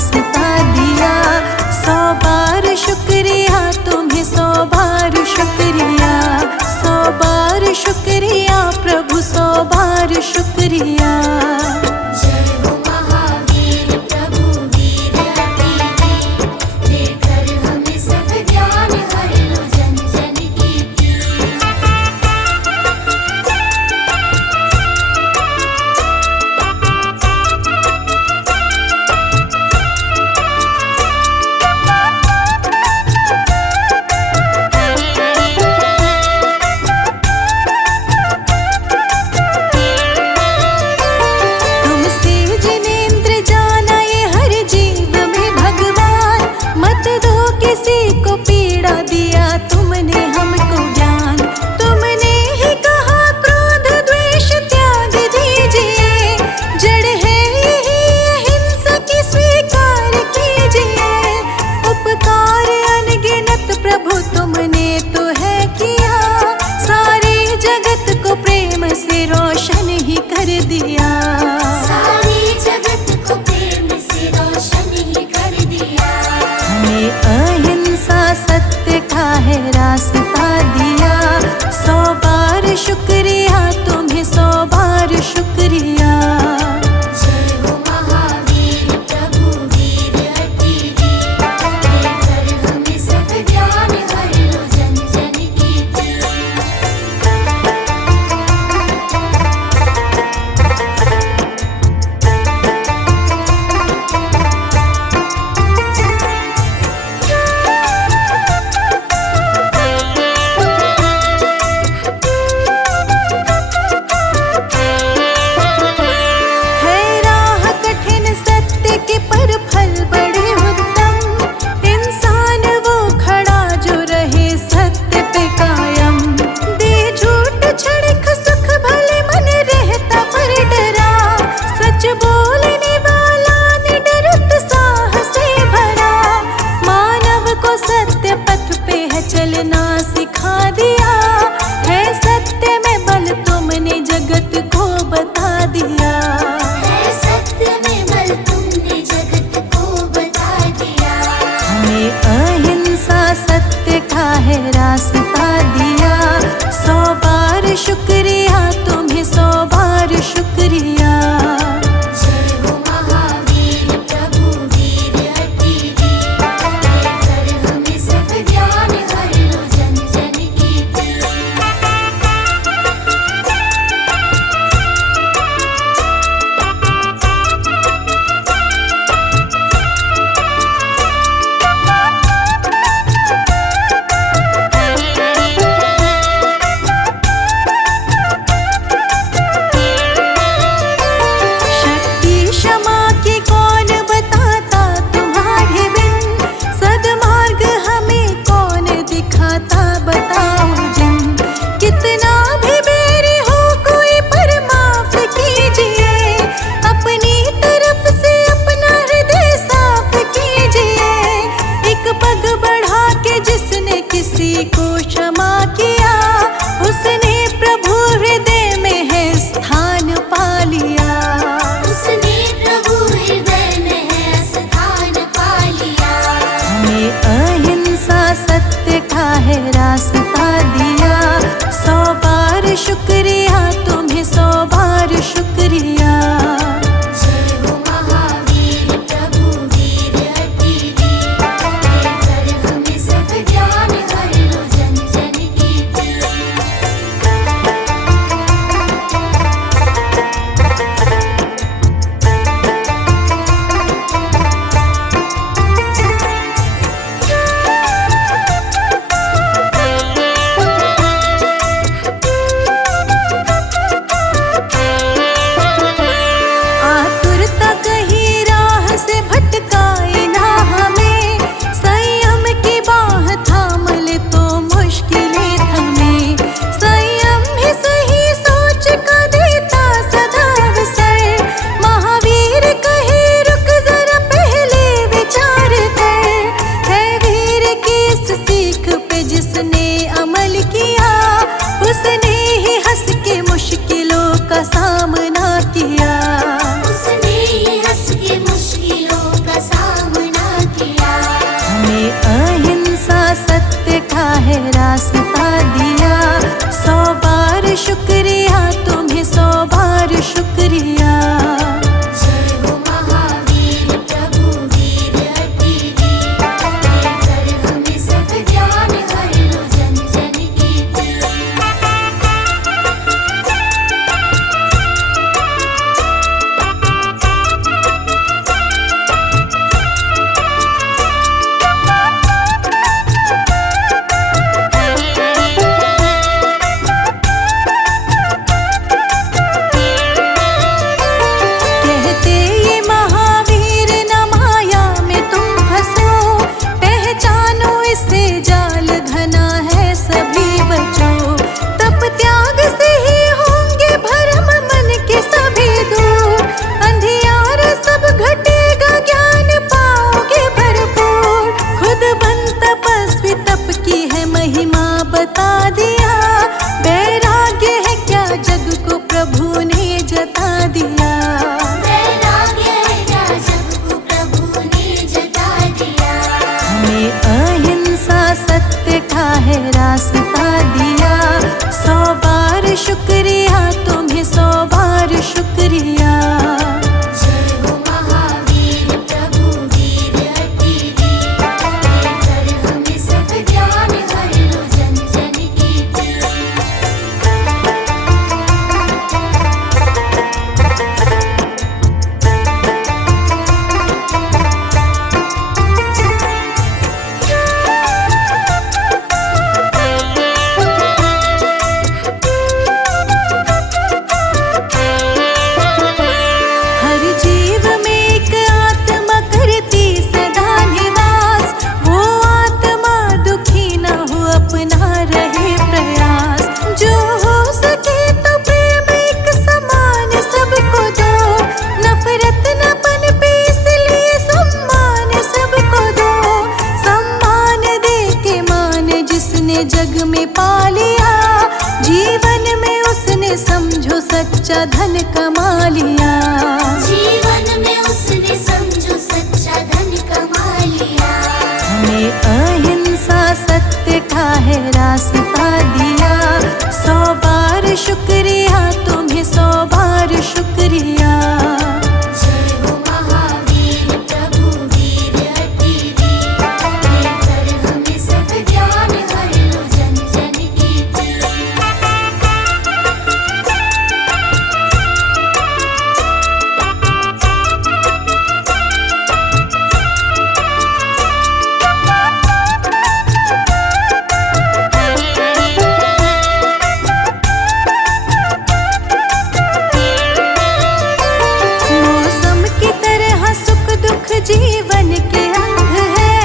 रास्ता दिया। 100 बार शुक्रिया तुम्हें, 100 बार शुक्रिया, 100 बार शुक्रिया प्रभु, 100 बार शुक्रिया। सच्चा धन कमा लिया। जीवन में उसने समझो सच्चा धन कमा लिया। हमें अहिंसा सत्य का है रास्ता दिया। 100 बार शुक्रिया तुम्हें, 100 बार शुक्रिया। जय हो महावीर प्रभु वीर अति वीर, देकर हमें सब ज्ञान हर लो जन जन की पीर। मौसम की तरह सुख दुख जीवन के अंग है,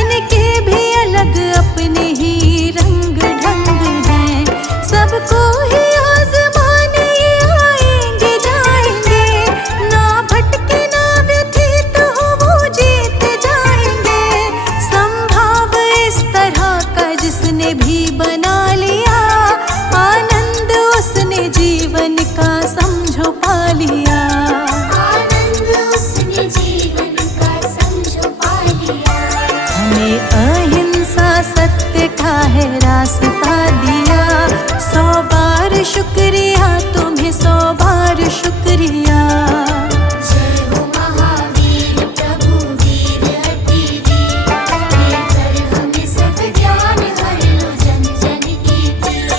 इनके भी अलग अपने ही रंग ढंग हैं। सबको ही आज़माने ये आएंगे जाएंगे, ना भटके ना व्यथित हो वो जीत जाएंगे। संभाव इस तरह का जिसने भी बना लिया, आनंद उसने जीवन का समझो पा लिया। आनंद उसने जीवन का समझो पा लिया। हमें अहिंसा सत्य का है रास्ता दिया। 100 बार शुक्रिया तुम्हें, 100 बार शुक्रिया। जय हो महावीर प्रभु वीर अति वीर, देकर हमें सब ज्ञान हर लो जन जन की पीर।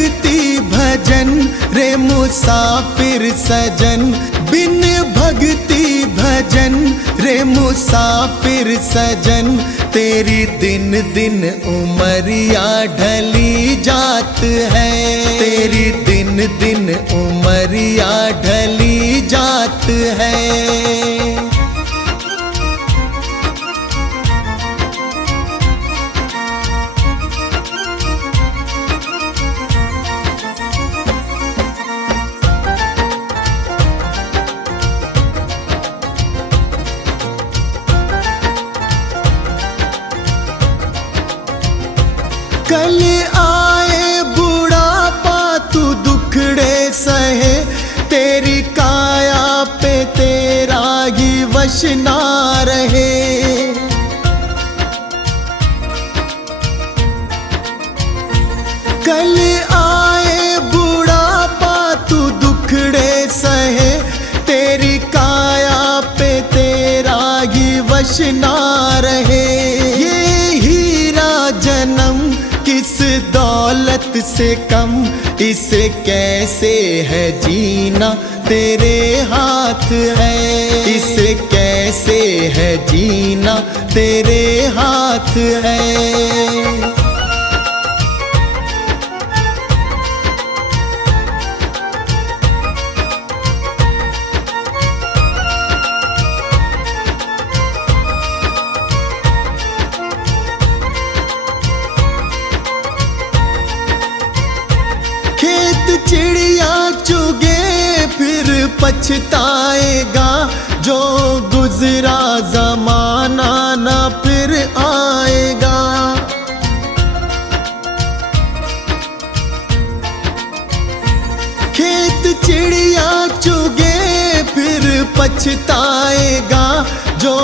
भक्ति भजन रे मुसाफिर सजन, बिन भक्ति भजन रे मुसाफिर सजन, तेरी दिन दिन उमरिया ढली जात है, तेरी दिन दिन उमरिया ढली जात है। कल आए बुढ़ापा तू दुखड़े सहे, तेरी काया पे तेरा ही वश ना रहे। कल आए बुढ़ापा तू दुखड़े सहे, तेरी काया पे तेरा ही वश ना रहे। ये हीरा जन्म किस दौलत से कम, इसे कैसे है जीना तेरे हाथ है, इसे कैसे है जीना तेरे हाथ है। चिड़िया चुगे फिर पछताएगा, जो गुजरा जमाना ना फिर आएगा। खेत चिड़िया चुगे फिर पछताएगा, जो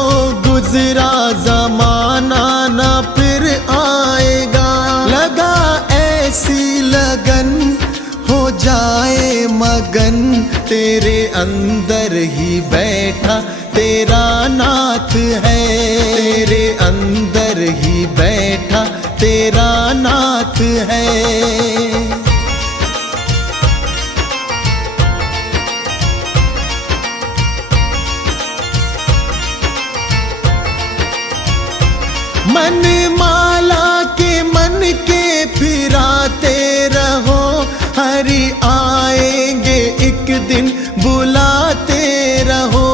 गुजरा जमाना ना फिर आएगा। लगा ऐसी लगन हो जाए मगन, तेरे अंदर ही बैठा तेरा नाथ है, तेरे अंदर ही बैठा तेरा नाथ है। मन माला के मन के फिराते रहो, हरि आएंगे एक दिन बुलाते रहो।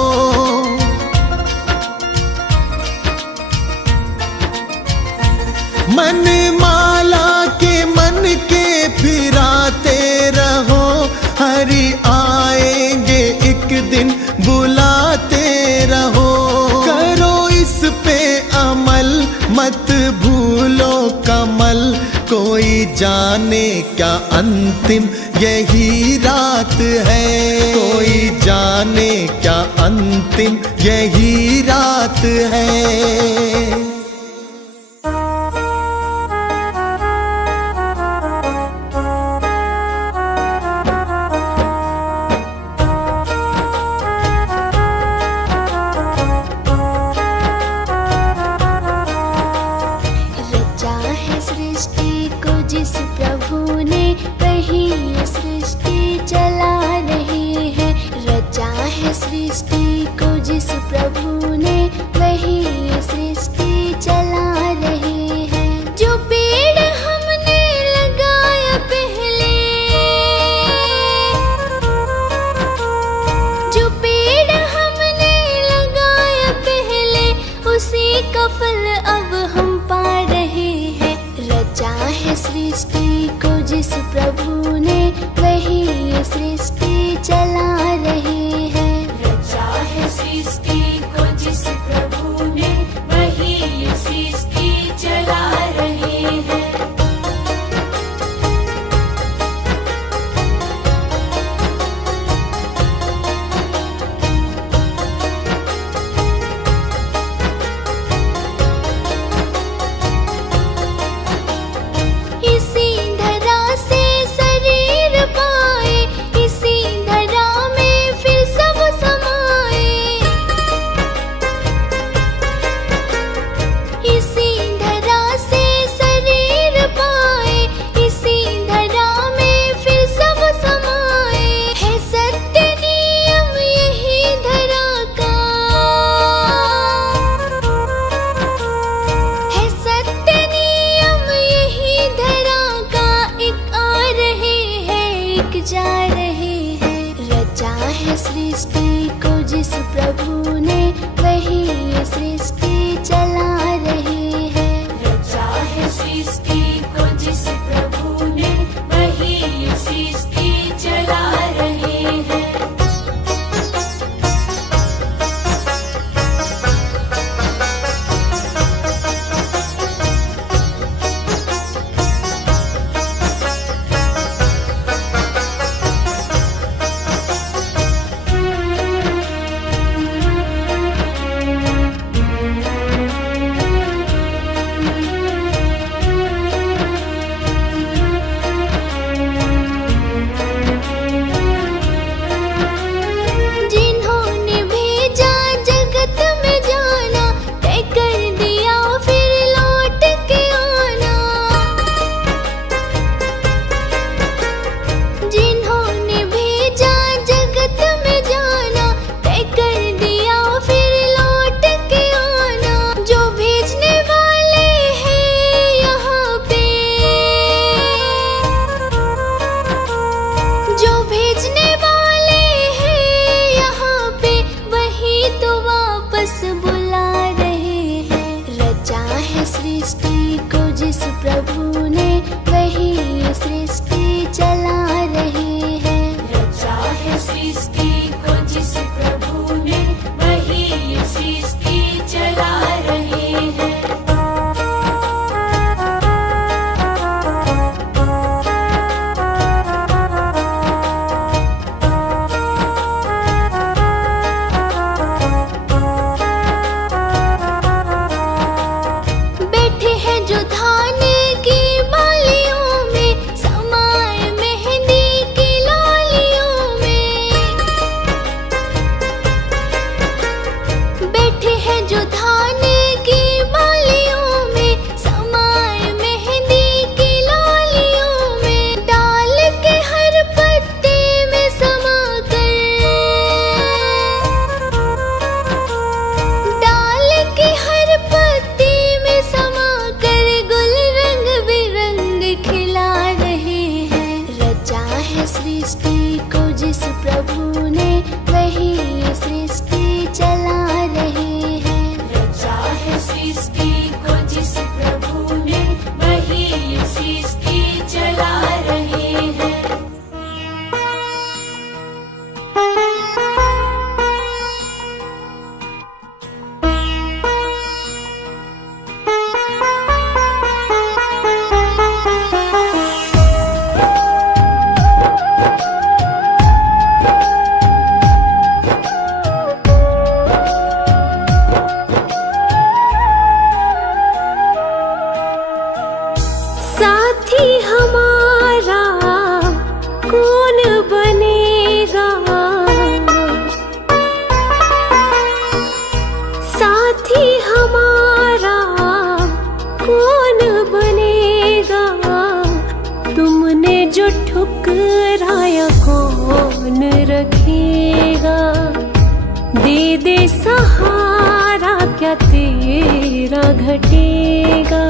मन माला के मन के फिराते रहो, हरि आएंगे एक दिन बुलाते रहो। करो इस पे अमल मत भूलो कमल, कोई जाने क्या अंतिम यही रात है, कोई जाने क्या अंतिम यही रात है। जिस प्रभु ने वही सृष्टि चला रहे हैं, रचा है सृष्टि को जिस प्रभु ने वही सृष्टि चला रहे हैं। जो पेड़ हमने लगाया पहले, जो पेड़ हमने लगाया पहले, उसी का फल अब हम पा रहे हैं। रचा है सृष्टि को जिस प्रभु ने वही सृष्टि चला रहे हैं, रचा है सृष्टि को जिस प्रभु ने वही सृष्टि चला रहे हैं। सृष्टि को जिस प्रभु ने, वही ये सृष्टि चला रहे हैं। रचा है सृष्टि को जिस प्रभु ने, वही ये सृष्टि चला रहे हैं। बैठे हैं जो धान की बालियों में, समाए मेहंदी की लालियों में। बैठे हैं जो धान की बालियों में, समाए मेहंदी की लालियों में। डाल के हर पत्ते में समा कर, डाल के हर पत्ते में समा कर, गुल रंग बिरंग खिला रहे हैं। रचा है सृष्टि को जिस प्रभु ने, वही ये सृष्टि चला रहे हैं। रचा है सृष्टि को जिस प्रभु ने, वही ये सृष्टि चला रहे हैं। साथी हमारा कौन बनेगा, साथी हमारा कौन बनेगा। तुमने जो ठुकराया कौन रखेगा। दे दे सहारा क्या तेरा घटेगा।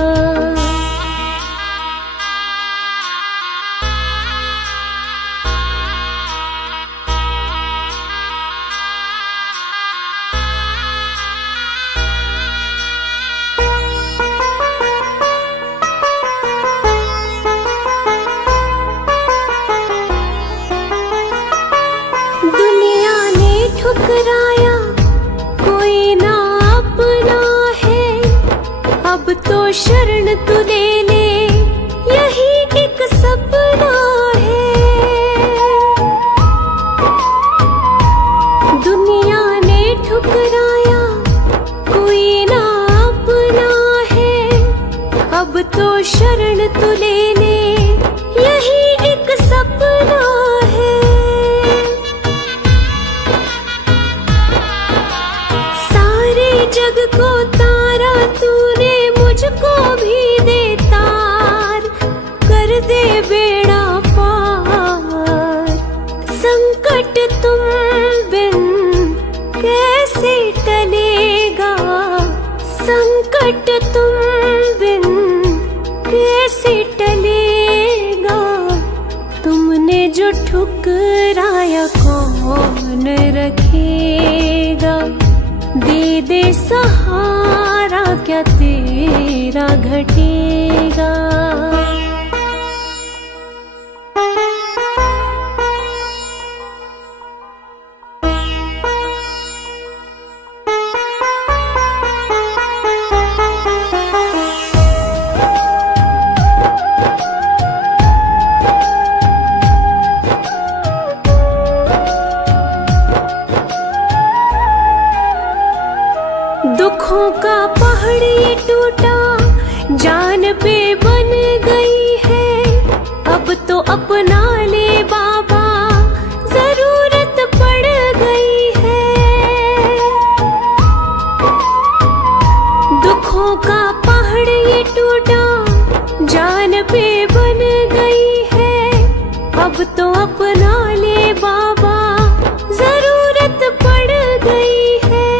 दुनिया ने ठुकराया कोई ना अपना है। अब तो शरण तू ले ले, यही एक सपना है। दुनिया ने ठुकराया कोई ना अपना है। अब तो शरण तू ले ले, यही एक सपना है। सारे जग को तारा तूने, मुझको भी दे तार। कर दे बेड़ा पार। संकट तुम बिन कैसे टलेगा। संकट तुम बिन कैसे टलेगा। तुमने जो ठुकराया कौन रखेगा। दे दे सहारा क्या तेरा घटेगा। दुखों का पहाड़ ये टूटा, जान पे बन गई है। अब तो अपना ले बाबा, जरूरत पड़ गई है। दुखों का पहाड़ ये टूटा, जान पे बन गई है। अब तो अपना ले बाबा, जरूरत पड़ गई है।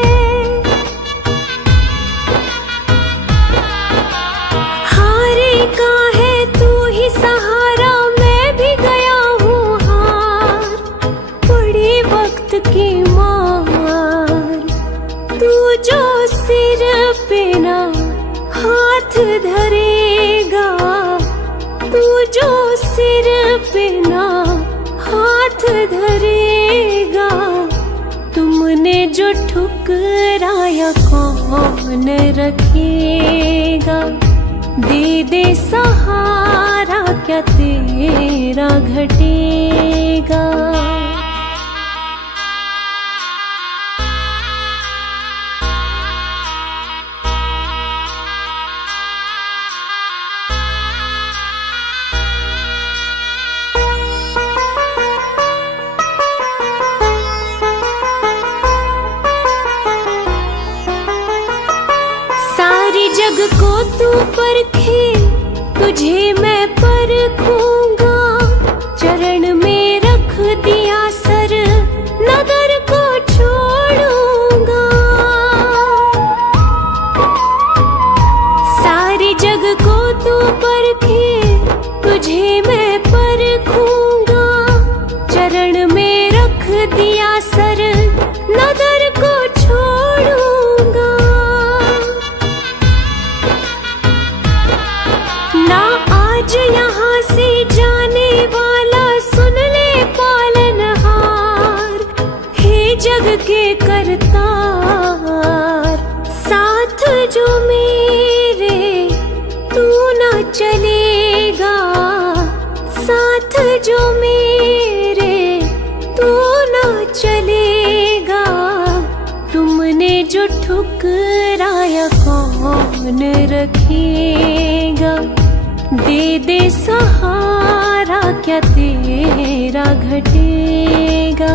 हारे का है तू ही सहारा, मैं भी गया हूँ हार। पड़ी वक्त की मार, तू जो सिर पे ना हाथ हाथ धरेगा तू जो सिर पे ना हाथ धरेगा, तुमने जो ठुकराया कौन रखेगा। दे दे सहारा क्या तेरा घटेगा। सारे जग को तू परखे, तुझे मैं परखूंगा। चरण में रख दिया सर, नगर को छोड़ूंगा। सारे जग को तू परखे, तुझे मैं परखूंगा। चरण में रख दिया सर, नगर को छोड़ूंगा। ना आज यहाँ से जाने वाला, सुन ले पालनहार। हे जग के करतार, साथ जो मेरे तू ना चलेगा। साथ जो मेरे तू ना चलेगा, तुमने जो ठुकराया कौन रखेगा। दे दे सहारा क्या तेरा घटेगा।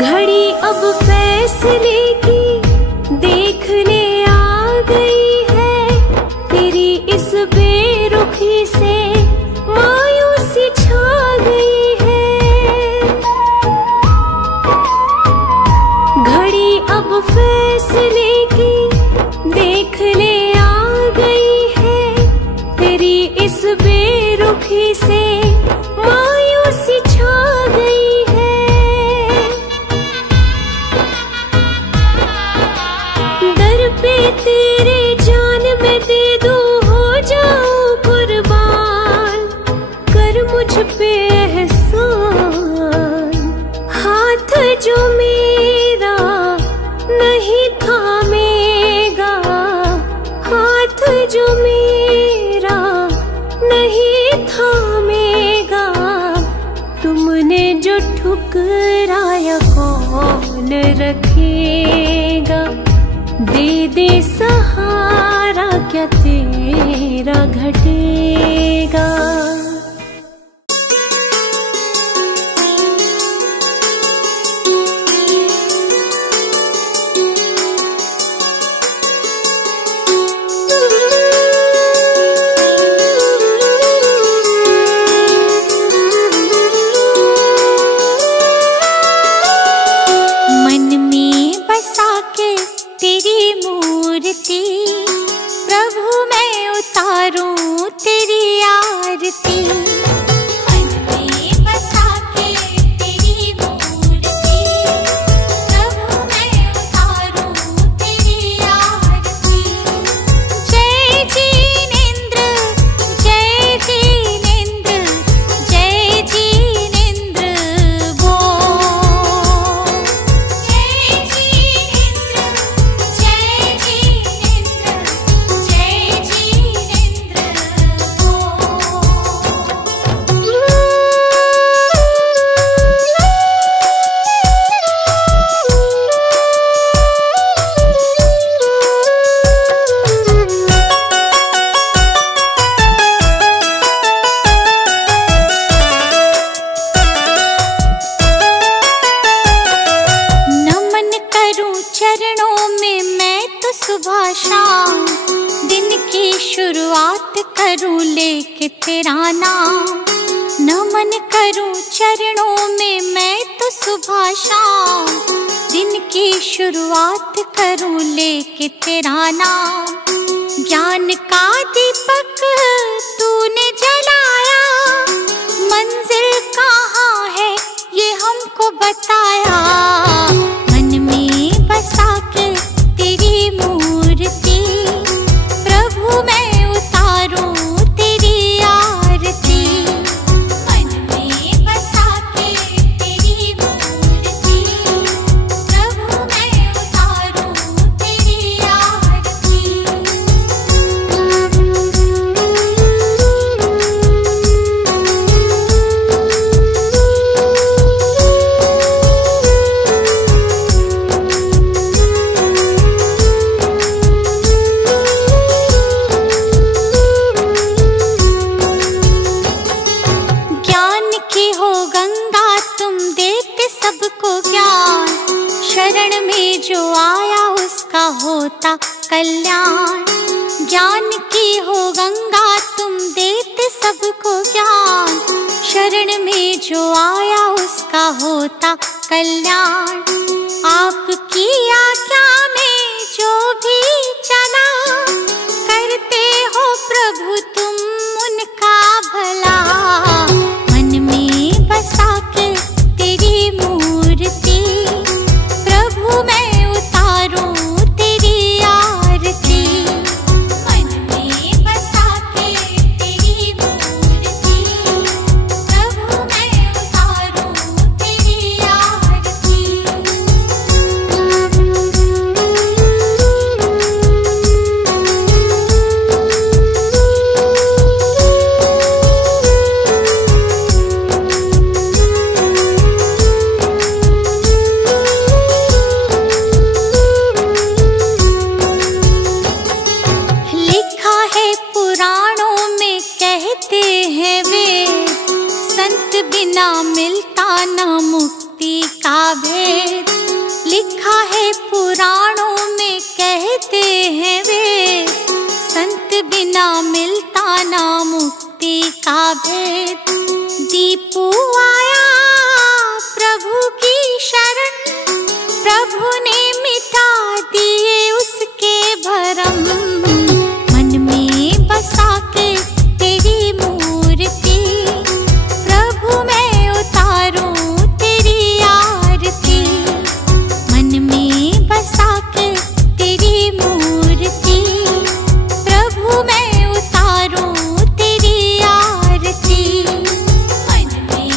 घड़ी अब फैसले की देखने आ गई है। तेरी इस बेरुखी से मायूसी छा गई है। घड़ी अब फैसले की देखने आ गई है। तेरी इस बेरुखी से मायूसी छा गई है। दर पे तेरे जान में दे दूं, हो जाऊं कुर्बान। कर मुझ पे एहसान, हाथ जो मेरा नहीं थामेगा। हाथ जो मेरा नहीं थामेगा, तुमने जो ठुकराया कौन रखेगा। दे दे सहारा क्या तेरा घटेगा। मन में बसा के तेरी मूर्ति, प्रभु मैं उतारूं तेरी आरती। मन में बसा के तेरी मूर्ति, प्रभु मैं उतारूं तेरी आरती। जय जिनेंद्र, जय जिनेंद्र, जय जिनेंद्र बोल। जय जिनेंद्र, जय जिनेंद्र, जय जिनेंद्र नमन करूं चरणों में मैं तो सुबह शाम। दिन की शुरुआत करूं लेके तेरा नाम। नमन करूं चरणों में मैं तो सुबह शाम, दिन की शुरुआत करूं लेके तेरा नाम। ज्ञान का दीपक तूने जलाया, मंजिल कहाँ है ये हमको बताया। मन में बसा के तेरी मूर्ति, प्रभु मैं उतारूं तेरी आरती। मन में बसा के तेरी मूर्ति, प्रभु मैं उतारूं तेरी आरती। ज्ञान की हो गंगा तुम देते सबको ज्ञान, शरण में जो आया उसका होता कल्याण। ज्ञान की हो गंगा तुम देते सबको ज्ञान, शरण में जो आया उसका होता कल्याण। आपकी आज्ञा में जो भी चला, करते हो प्रभु तुम उनका भला। मन में बसा के तेरी मूर्ति, प्रभु मैं उतारूं तेरी आरती। मन में बसा के तेरी मूर्ति, प्रभु मैं उतारूं तेरी आरती। लिखा है पुराणों में कहते हैं वेद, संत बिना मिलता न मुक्ति का भेद। लिखा है पुराणों में कहते हैं वेद, संत बिना मिलता न मुक्ति का भेद। दीपू आया प्रभु की शरण, प्रभु ने मिटा दिए उसके भरम। मन में बसा के तेरी मूर्ति, प्रभु मैं उतारूं तेरी आरती। मन में बसा के तेरी मूर्ति, प्रभु मैं उतारूं तेरी आरती। मन में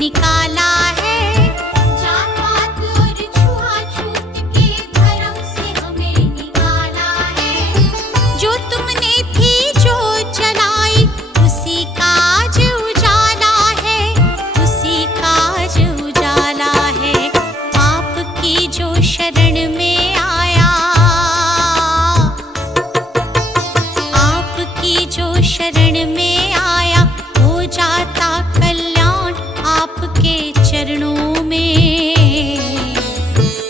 निकाला है। जात पात और छुआछूत के भरम से हमें निकाला है। जो तुमने थी जो जलाई उसी का आज उजाला है, उसी का आज उजाला है। आपकी जो शरण में आया, आपकी जो शरण में आया, हो जाता कल्याण आपके चरणों में।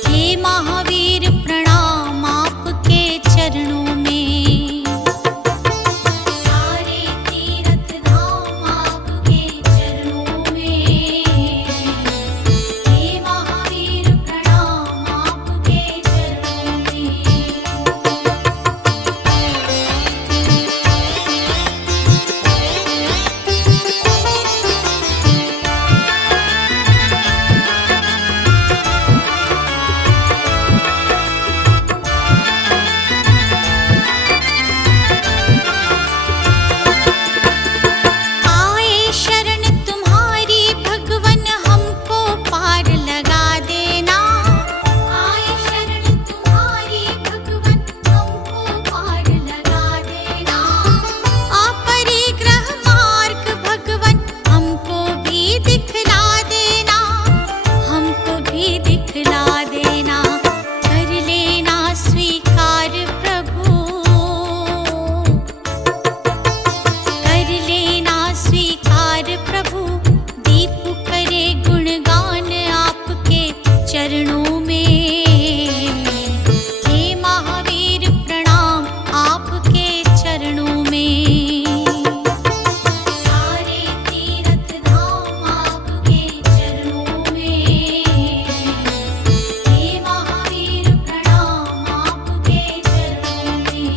हे महावीर प्रणाम आपके चरणों में। सारे तीर्थ धाम आपके चरणों में। हे महावीर प्रणाम आपके चरणों में। आए शरण तुम्हारी भगवन हमको पार लगा देना। आए शरण तुम्हारी भगवन हमको पार लगा देना। अपरिग्रह मार्ग भगवन हमको भी दिखला देना, हमको भी दिखला देना। कर लेना स्वीकार प्रभु, कर लेना स्वीकार प्रभु। दीप करे गुणगान आपके चरणों में। हे महावीर प्रणाम आपके चरणों में। सारे तीर्थ धाम आपके चरणों में। हे महावीर प्रणाम आपके चरणों में।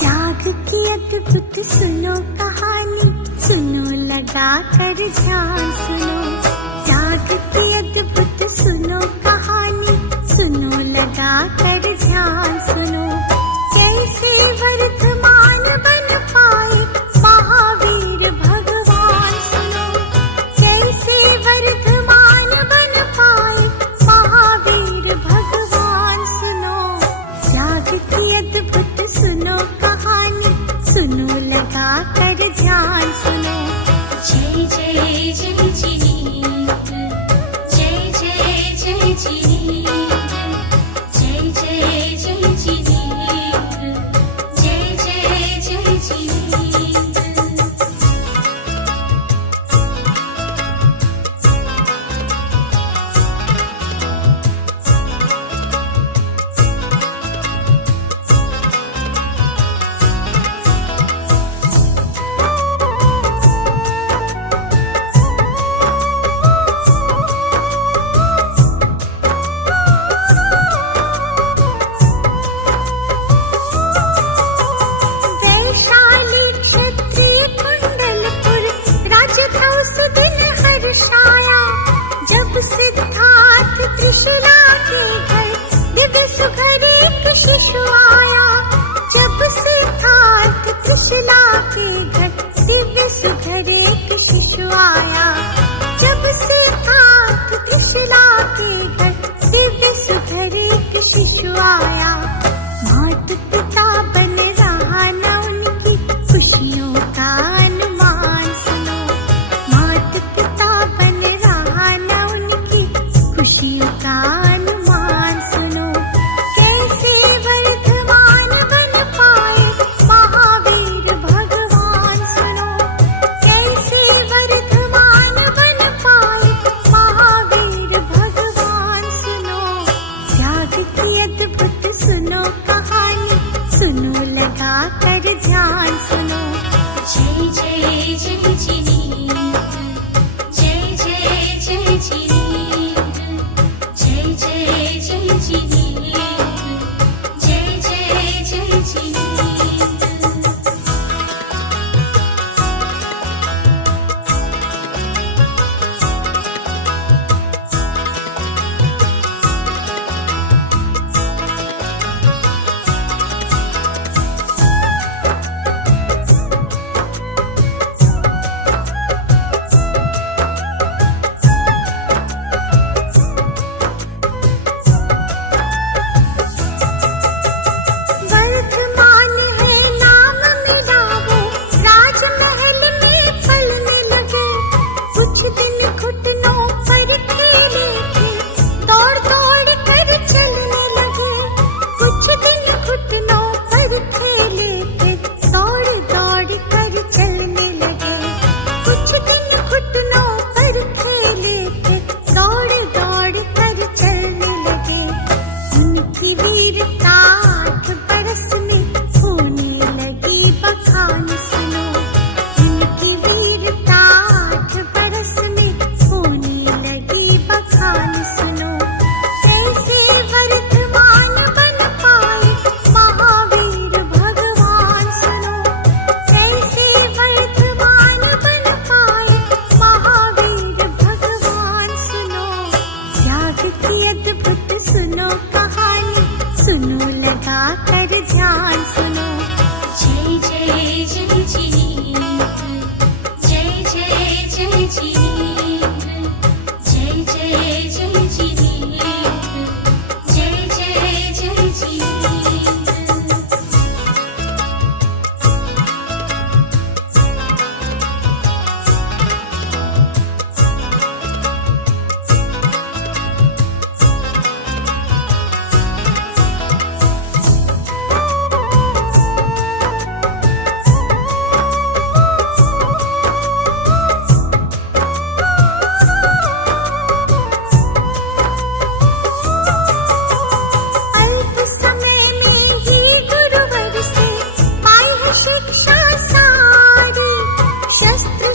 त्याग की अद्भुत सुनो कहानी, सुनो लगा कर ध्यान सुनो। त्याग की अद्भुत सुनो कहानी, सुनो लगा कर ध्यान सुनो। कैसे वर्धमान बन पाए महावीर भगवान सुनो। कैसे वर्धमान बन पाए महावीर भगवान सुनो। त्याग की अद्भुत सुनो कहानी, सुनो लगा कर ध्यान सुनो। जय जय जय जिनेन्द्र, जय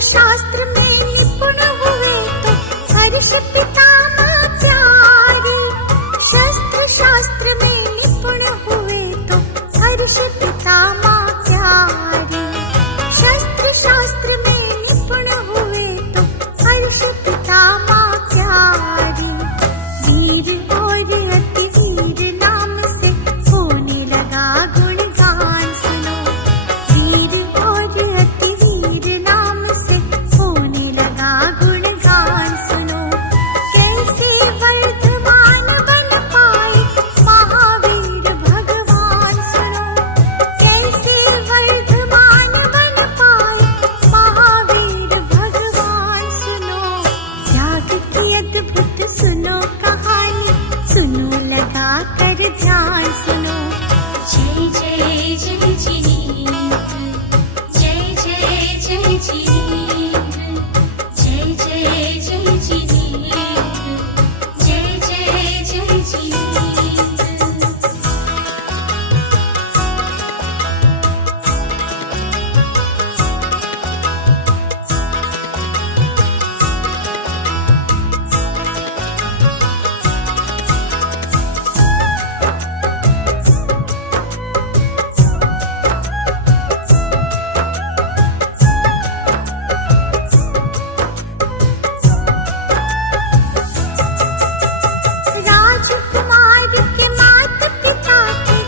शास्त्र में निपुण हुए तो हर्ष पितामह प्यारे। शस्त्र शास्त्र में निपुण हुए तो हर्ष पितामह प्यारे। शस्त्र शास्त्र में निपुण हुए तो हर्ष पितामह प्यारे। वीर और अति वीर नाम से होने लगा गुणगान सुनो। वीर और अति वीर नाम से होने लगा गुणगान सुनो। कैसे वर्धमान बन पाए महावीर भगवान सुनो। कैसे वर्धमान बन पाए महावीर भगवान सुनो। त्याग की अद्भुत सुनो कहानी, सुनो लगा कर ध्यान सुनो। जय जय जय जिनेन्द्र, जय जय जय जिनेन्द्र, जय जय जय जिनेन्द्र, जय जय जय जिनेन्द्र। राजकुमार के माता पिता के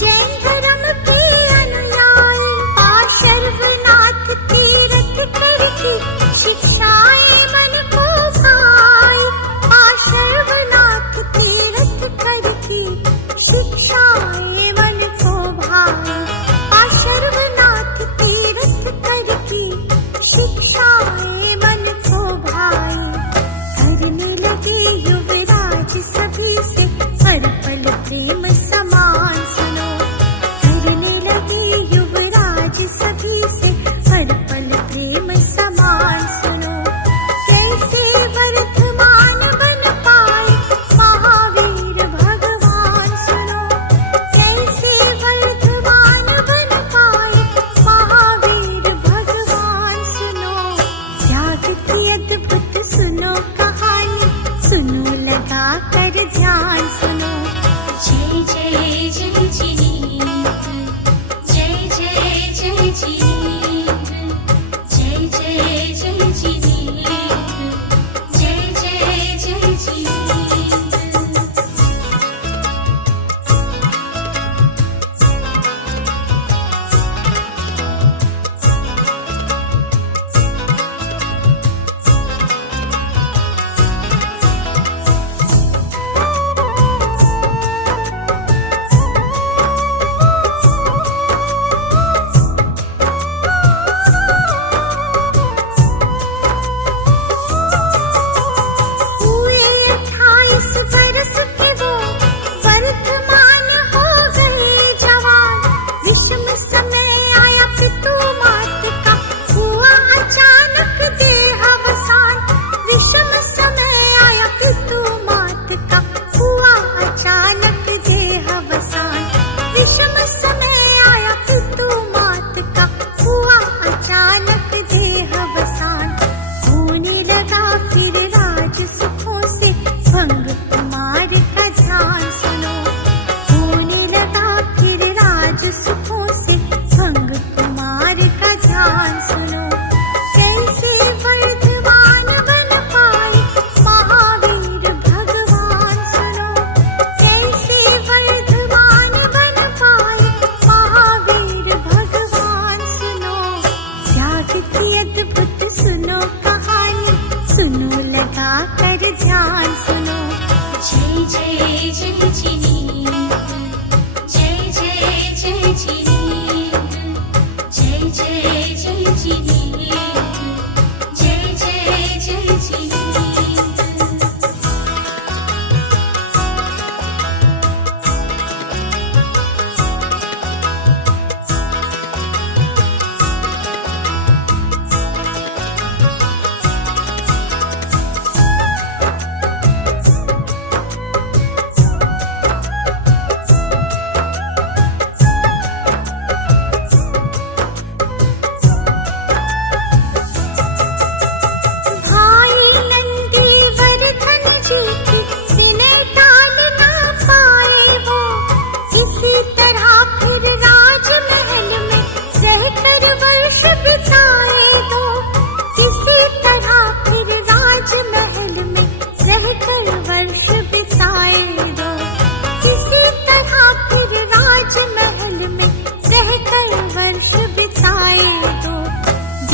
जैन धर्म के अनुयायी। पार्श्वनाथ तीर्थ करके शिक्षाएं मन को भाई। पार्श्वनाथ तीर्थ करके शिक्षाएं मन को भाई। पार्श्वनाथ तीर्थ करके शिक्षाएं मन को भाई। करने लगे युवराज सभी से हर पल प्रेम समान सुनो। करने लगे युवराज सभी से हर पल प्रेम समान सुनो। कैसे वर्धमान बन पाए महावीर भगवान सुनो। कैसे वर्धमान बन पाए महावीर भगवान सुनो। त्याग की अद्भुत सुनो कहानी, सुनो लगा कर ध्यान सुनो। जय जय जय जिनेन्द्र, जय जय जय जिनेन्द्र, जय जय जय जिनेन्द्र, जय जय जय जिनेन्द्र। हुए 28 बरस के वो वर्धमान हो गए जवान। विषम समय आया पितु मात का हुआ अचानक देहावसान। विषम समय आया पितु मात का हुआ अचानक देहावसान। विषम समय आया पितु मात का हुआ अचानक देहावसान। होने लगा फिर राज सुखों से भंग कुमार का ध्यान सुनो। होने लगा फिर राज सुखों से भंग कुमार का ध्यान सुनो। कैसे वर्धमान बन पाए महावीर भगवान सुनो। कैसे वर्धमान बन पाए महावीर भगवान सुनो। त्याग की अद्भुत सुनो कहानी, सुनो लगा कर ध्यान सुनो। जय जय जय जिनेन्द्र, जय जय जय जिनेन्द्र, जय जय जय जिनेन्द्र, जय जय जय जिनेन्द्र।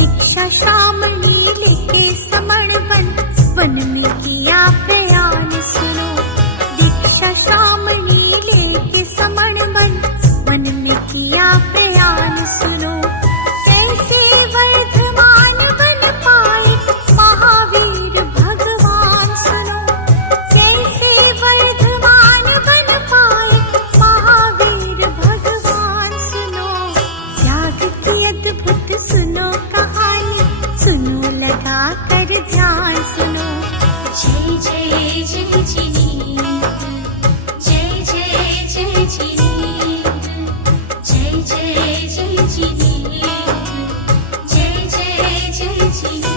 दीक्षा श्रामणी लेके समण वन में किया प्रयाण सुनो। दीक्षा श्रामणी लेके समण वन में किया प्रयाण सुनो। कैसे वर्धमान बन पाए महावीर भगवान सुनो। कैसे वर्धमान बन पाए महावीर भगवान सुनो। त्याग की अद्भुत सुनो कहानी, सुनो लगा कर ध्यान सुनो। जय जय जय जिनेन्द्र, जय जय जय जिनेन्द्र, जय जय जय जिनेन्द्र, जय जय जय जिनेन्द्र।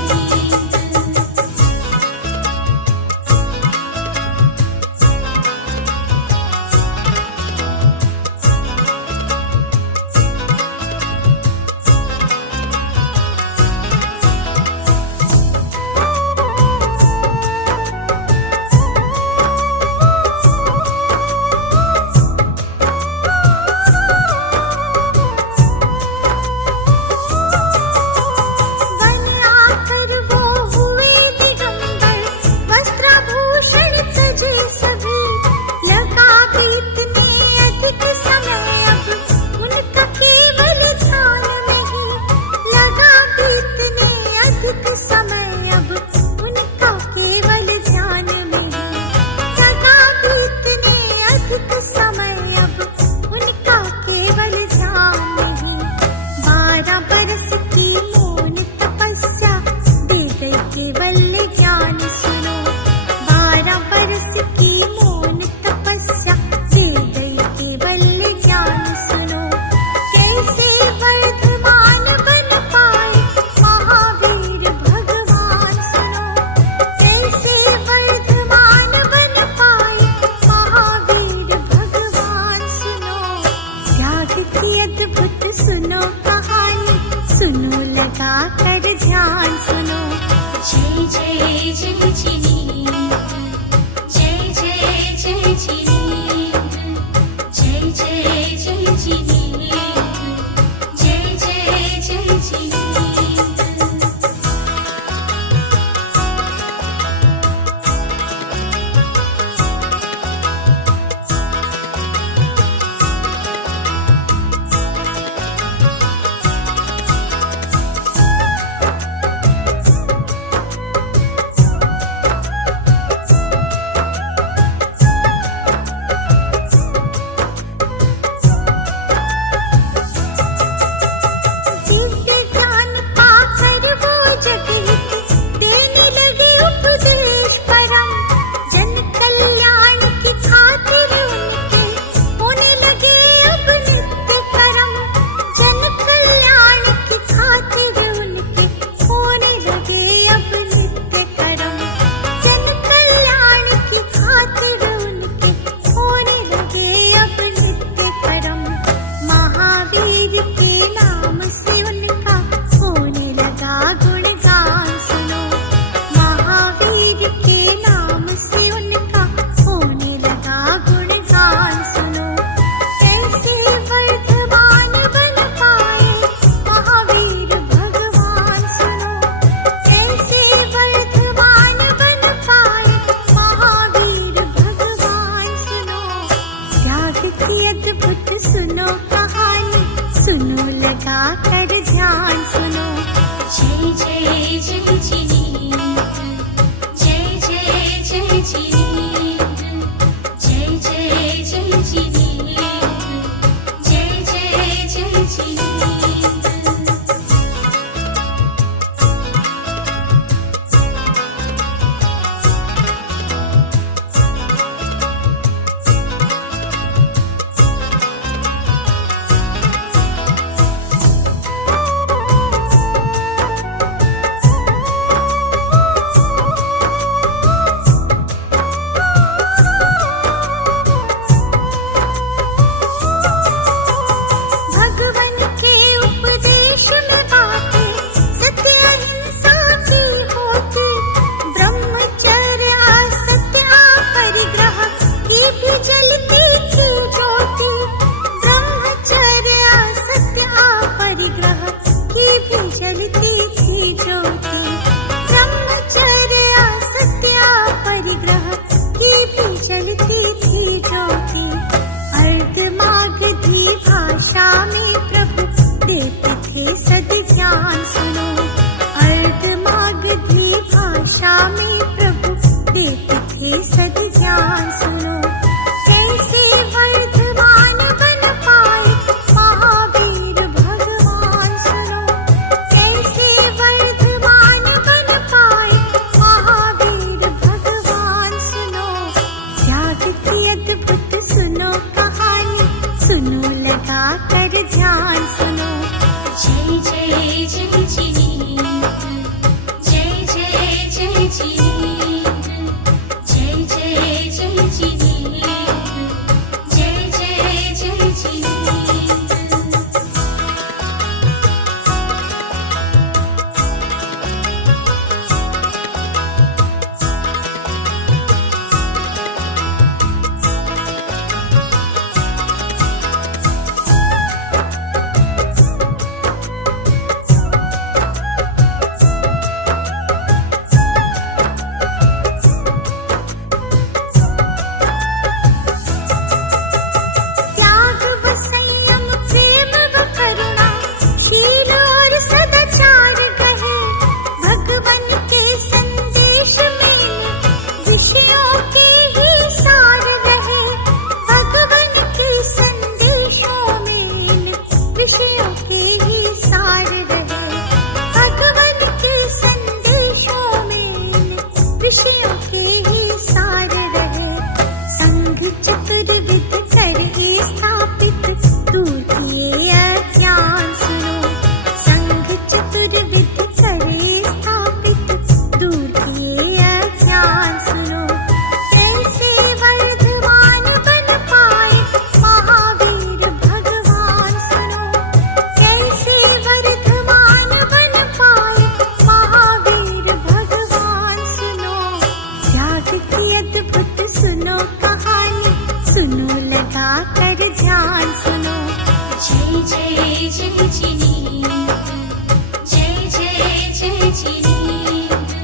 जिनेन्द्र,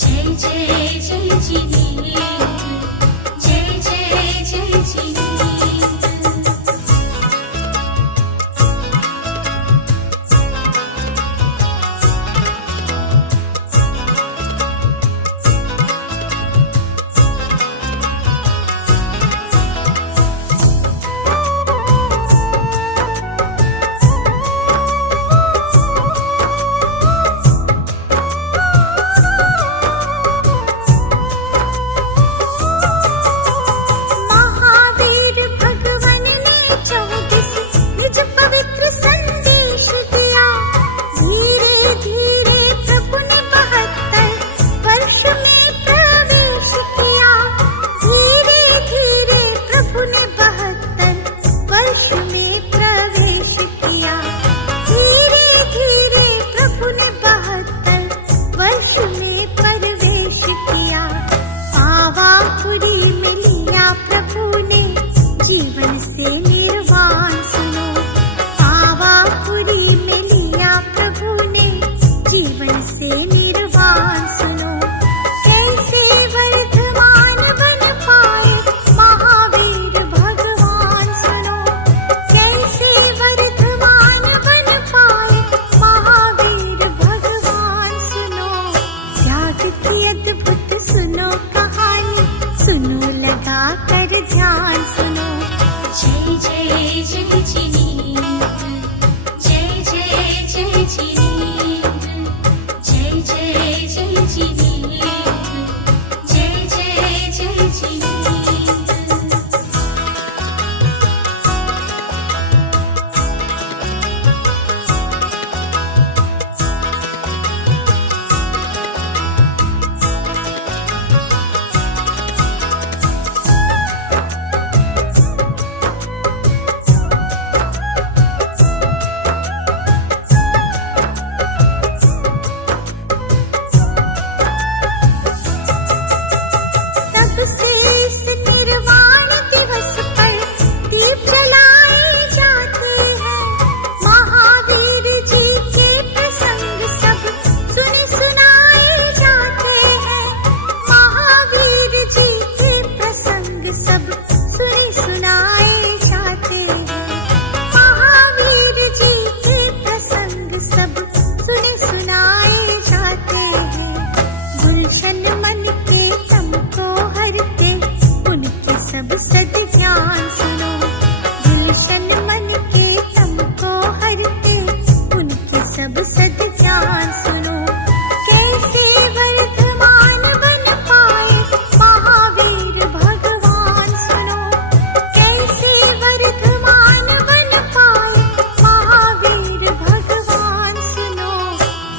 जय जय जय जिनेन्द्र, जय जय जय जिनेन्द्र। महावीर भगवन ने 24 निज पवित्र संदेश दिया। धीरे धीरे प्रभु ने 72 वर्ष में प्रवेश किया। धीरे धीरे प्रभु ने 72 वर्ष में प्रवेश किया। धीरे धीरे प्रभु ने 72 वर्ष में प्रवेश किया। पावापुरी में लिया प्रभु ने जीवन से निर्वाण सुनो। पावापुरी में लिया प्रभु ने जीवन से निर्वाण सुनो। कैसे वर्धमान बन पाए महावीर भगवान सुनो। कैसे वर्धमान बन पाए महावीर भगवान सुनो। त्याग की अद्भुत सुनो कहानी, सुनो लगा कर ध्यान सुनो। जय जय जय जिनेन्द्र, जय जय जय जिनेन्द्र, जय जय जय जिनेन्द्र, जय जय जय जिनेन्द्र। तब से इस निर्वाण दिवस पर दीप जलाए जाते हैं। महावीर जी के प्रसंग सब सुने सुनाए जाते हैं। महावीर जी के प्रसंग सब सुने सुनाए जाते हैं। महावीर जी के प्रसंग सब सुने सुनाए जाते हैं। गुलशन मन के तम को हरते उनके सब सद ज्ञान सुनो। गुलशन मन के तम को हरते उनके सब सद ज्ञान सुनो। कैसे वर्धमान बन पाए महावीर भगवान सुनो। कैसे वर्धमान बन पाए महावीर भगवान सुनो।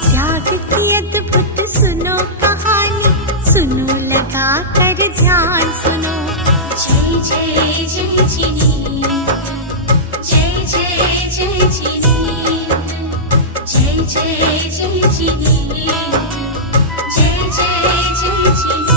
त्याग की अद्भुत सुनो कहानी, सुनो लगा कर ध्यान सुनो। जय जय जय जिनेन्द्र, जय जय जय जिनेन्द्र, जय जय जय जिनेन्द्र, जय जय जय जिनेन्द्र।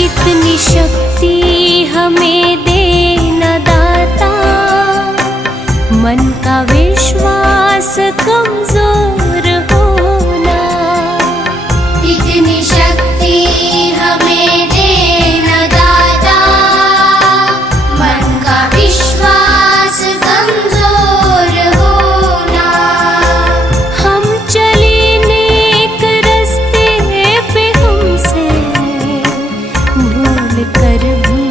इतनी शक्ति हमें देना दाता, मन का विश्वास कमजोर होना। इतनी शक्ति हमें देना दाता, मन का विश्वास कमजोर होना। हम चले नेक रास्ते पे हमसे भूल कर भी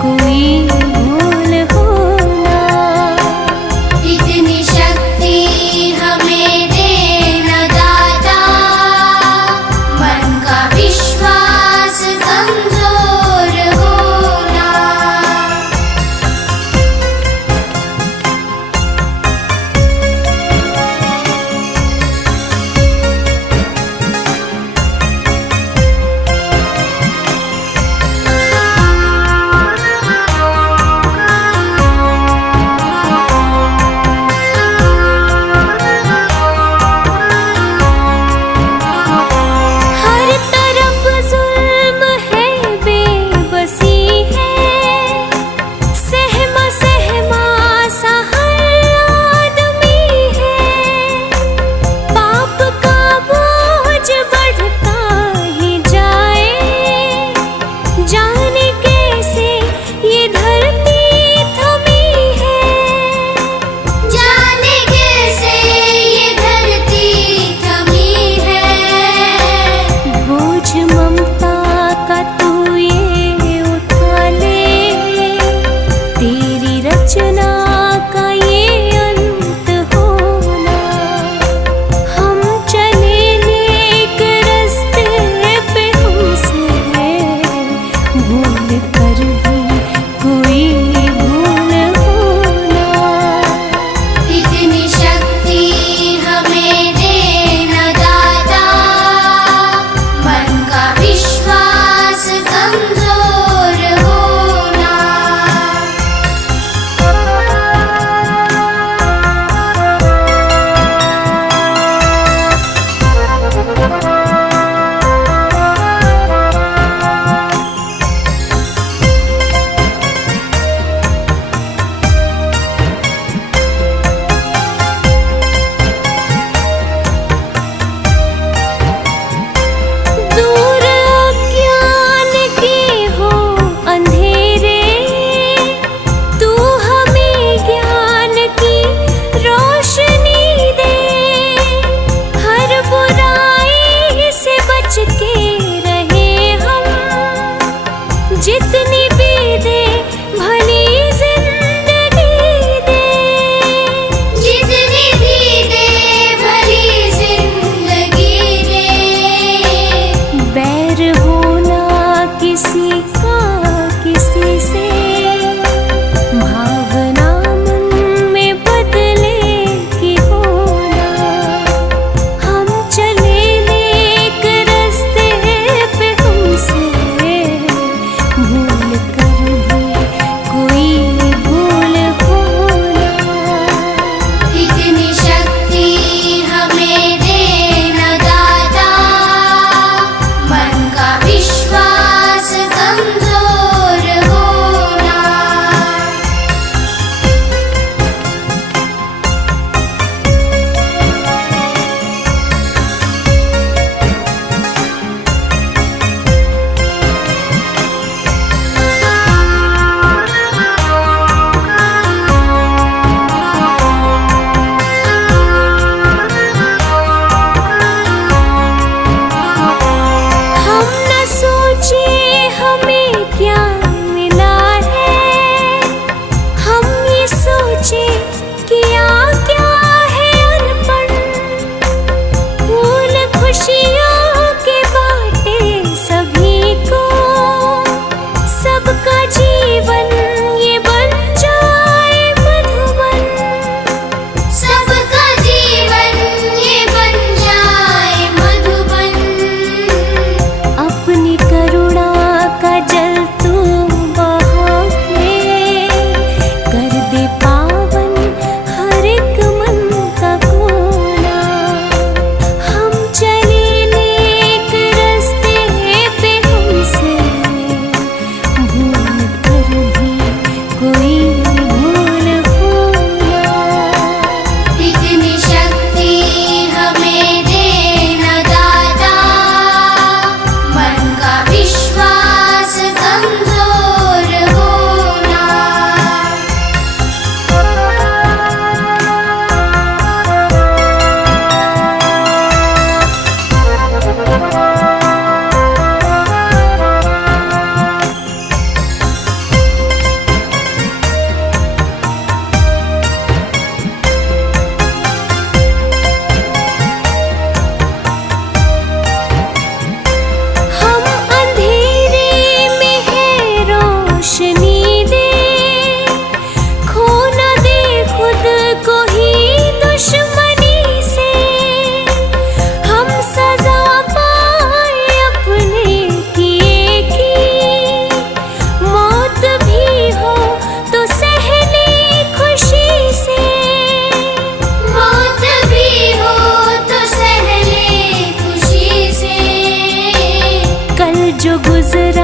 कोई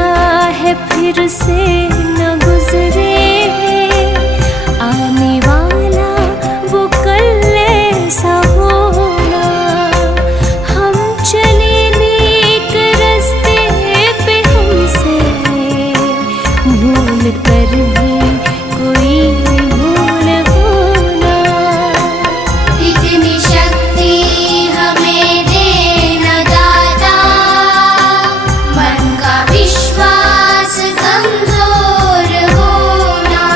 आया है फिर से न गुजरे, आने वाला वो कल ऐसा होना। हम चले नेक रास्ते पे, हमसे भूल कर भी कोई भूल होना। इतनी शक्ति हमें देना दाता, मन का विश्वास कमजोर होना।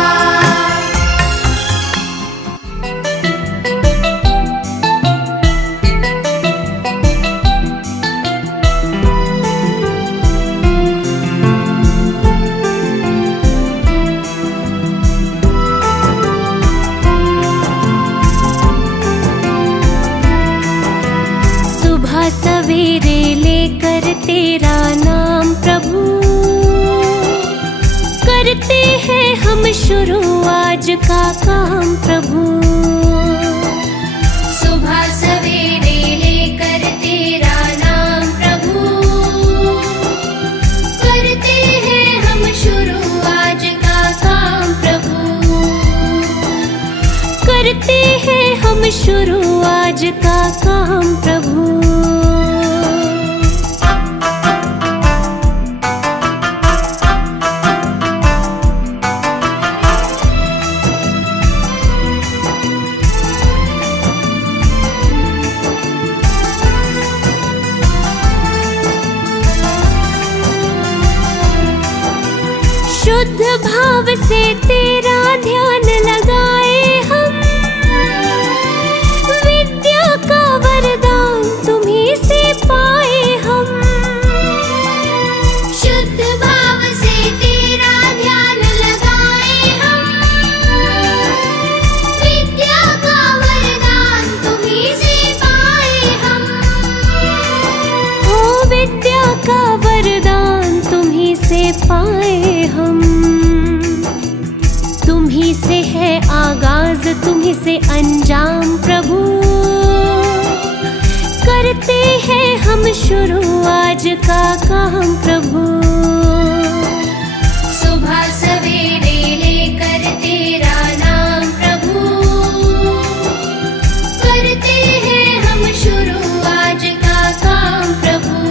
सुबह सवेरे लेकर तेरा नाम प्रभु, करते हैं हम शुरू आज का काम प्रभु। सुबह सवेरे लेकर तेरा नाम प्रभु, करते हैं हम शुरू आज का काम प्रभु। करते हैं हम शुरू आज का काम प्रभु। शुद्ध भाव से तेरा ध्यान लगाए हम, विद्या का वरदान तुम्हीं से पाए हम। शुद्ध भाव से तेरा ध्यान लगाए हम, विद्या का वरदान तुम्हीं से पाए हम। हो विद्या का वरदान तुम्हीं से पाए हम। तुम्हीं से है आगाज, तुम्हीं से अंजाम प्रभु, करते हैं हम शुरू आज का काम प्रभु। सुबह सवेरे लेकर तेरा नाम प्रभु, करते हैं हम शुरू आज का काम प्रभु।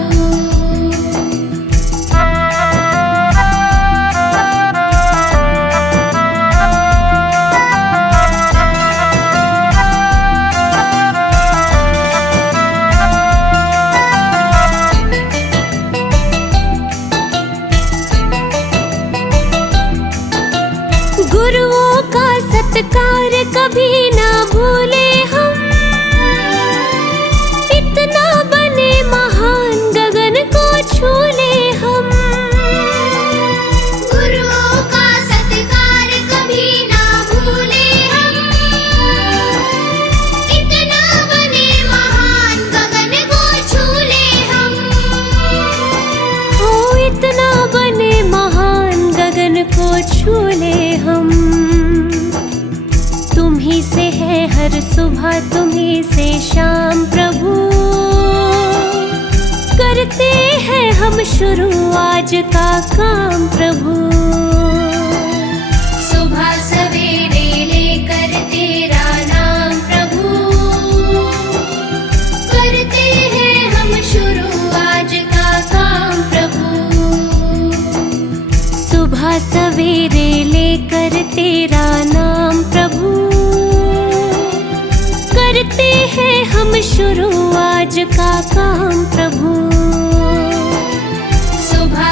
गुरुओं का सत्कार कभी ना भूले हम, इतना बने महान गगन को छू ले हम। गुरुओं का सत्कार कभी ना भूले हम, इतना बने महान गगन को छू ले हम। हो इतना बने महान गगन को छू ले हम। तुम्हीं से है हर सुबह, तुम्हीं से शाम प्रभु, करते हैं हम शुरू आज का काम प्रभु। सुबह सवेरे लेकर तेरा नाम प्रभु, करते हैं हम शुरू आज का काम प्रभु। सुबह सवेरे लेकर तेरा नाम प्रभु, करते हैं हम शुरू आज का काम प्रभु। सुबह